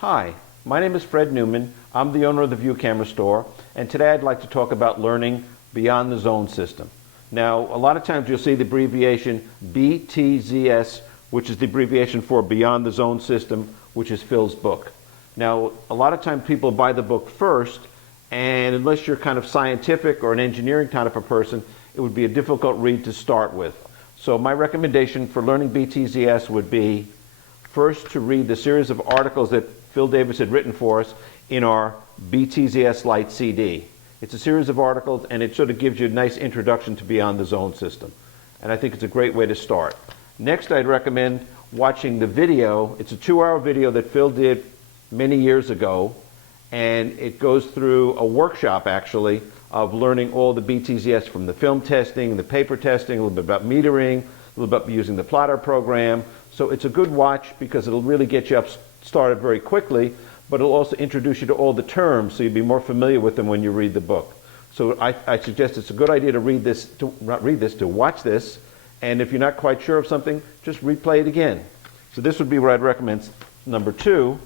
Hi, my name is Fred Newman. I'm the owner of the View Camera Store, and today I'd like to talk about learning beyond the zone system. Now, a lot of times you'll see the abbreviation BTZS, which is the abbreviation for Beyond the Zone System, which is Phil's book. Now, a lot of times people buy the book first, and unless you're kind of scientific or an engineering kind of a person, it would be a difficult read to start with. So my recommendation for learning BTZS would be first to read the series of articles that Phil Davis had written for us in our BTZS Lite CD. It's a series of articles, and it sort of gives you a nice introduction to Beyond the Zone System. And I think it's a great way to start. Next, I'd recommend watching the video. It's a 2-hour video that Phil did many years ago, and it goes through a workshop, actually, of learning all the BTZS from the film testing, the paper testing, a little bit about metering, a little bit about using the plotter program. So it's a good watch because it'll really get you up started very quickly, but it'll also introduce you to all the terms so you'll be more familiar with them when you read the book. So I suggest it's a good idea to to watch this, and if you're not quite sure of something, just replay it again. So this would be what I'd recommend, number 2.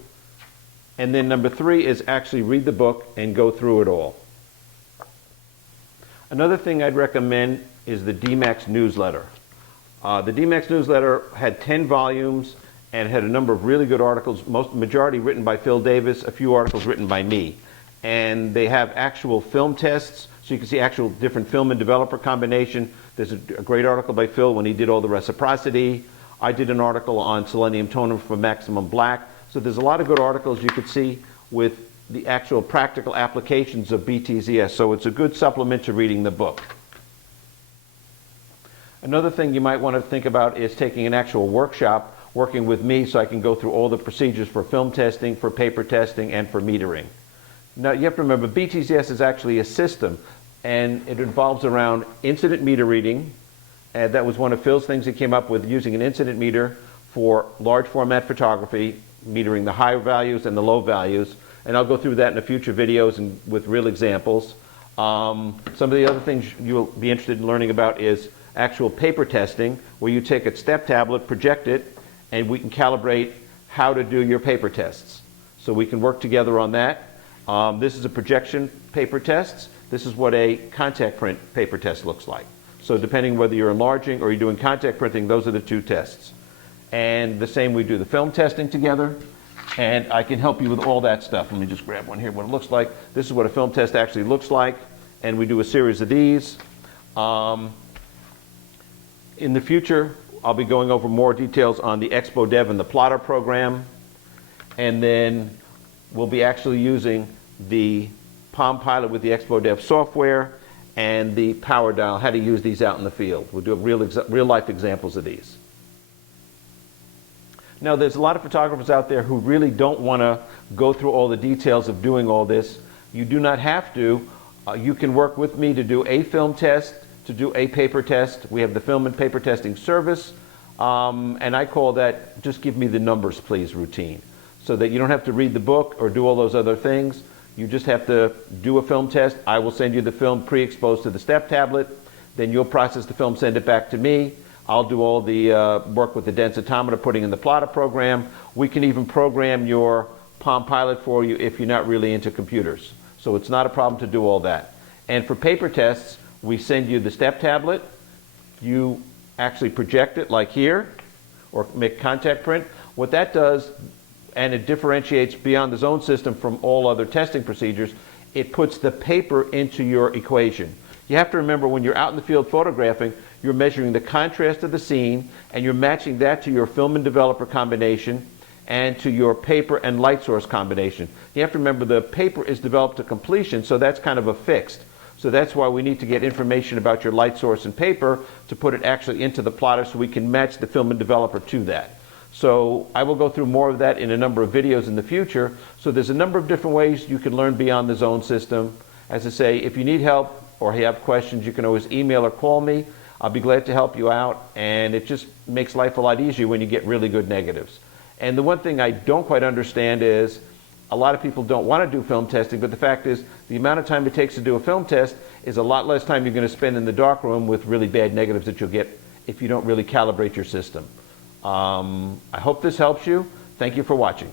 And then number 3 is actually read the book and go through it all. Another thing I'd recommend is the DMAX newsletter. The DMAX newsletter had 10 volumes and had a number of really good articles, majority written by Phil Davis, a few articles written by me. And they have actual film tests, so you can see actual different film and developer combination. There's a great article by Phil when he did all the reciprocity. I did an article on selenium toner for maximum black. So there's a lot of good articles you could see with the actual practical applications of BTZS. So it's a good supplement to reading the book. Another thing you might want to think about is taking an actual workshop, working with me so I can go through all the procedures for film testing, for paper testing, and for metering. Now you have to remember BTZS is actually a system, and it involves around incident meter reading, and that was one of Phil's things he came up with, using an incident meter for large format photography, metering the high values and the low values. And I'll go through that in the future videos and with real examples. Some of the other things you'll be interested in learning about is actual paper testing, where you take a step tablet, project it, and we can calibrate how to do your paper tests. So we can work together on that. This is a projection paper test. This is what a contact print paper test looks like. So depending whether you're enlarging or you're doing contact printing, those are the two tests. And the same, we do the film testing together. And I can help you with all that stuff. Let me just grab one here, what it looks like. This is what a film test actually looks like. And we do a series of these. In the future, I'll be going over more details on the Expo Dev and the plotter program. And then we'll be actually using the Palm Pilot with the Expo Dev software and the power dial, how to use these out in the field. We'll do real life examples of these. Now, there's a lot of photographers out there who really don't want to go through all the details of doing all this. You do not have to. You can work with me to do a film test, to do a paper test. We have the film and paper testing service, and I call that just give me the numbers please routine, so that you don't have to read the book or do all those other things. You just have to do a film test. I will send you the film pre-exposed to the step tablet. Then you'll process the film, send it back to me. I'll do all the work with the densitometer, putting in the plotter program. We can even program your Palm Pilot for you if you're not really into computers. So it's not a problem to do all that. And for paper tests, we send you the step tablet. You actually project it like here, or make contact print. What that does, and it differentiates Beyond the Zone System from all other testing procedures, it puts the paper into your equation. You have to remember, when you're out in the field photographing, you're measuring the contrast of the scene, and you're matching that to your film and developer combination and to your paper and light source combination. You have to remember the paper is developed to completion, so that's kind of a fixed. So that's why we need to get information about your light source and paper to put it actually into the plotter so we can match the film and developer to that. So I will go through more of that in a number of videos in the future. So there's a number of different ways you can learn Beyond the Zone System. As I say, if you need help or have questions, you can always email or call me. I'll be glad to help you out, and it just makes life a lot easier when you get really good negatives. And the one thing I don't quite understand is a lot of people don't want to do film testing, but the fact is the amount of time it takes to do a film test is a lot less time you're going to spend in the darkroom with really bad negatives that you'll get if you don't really calibrate your system. I hope this helps you. Thank you for watching.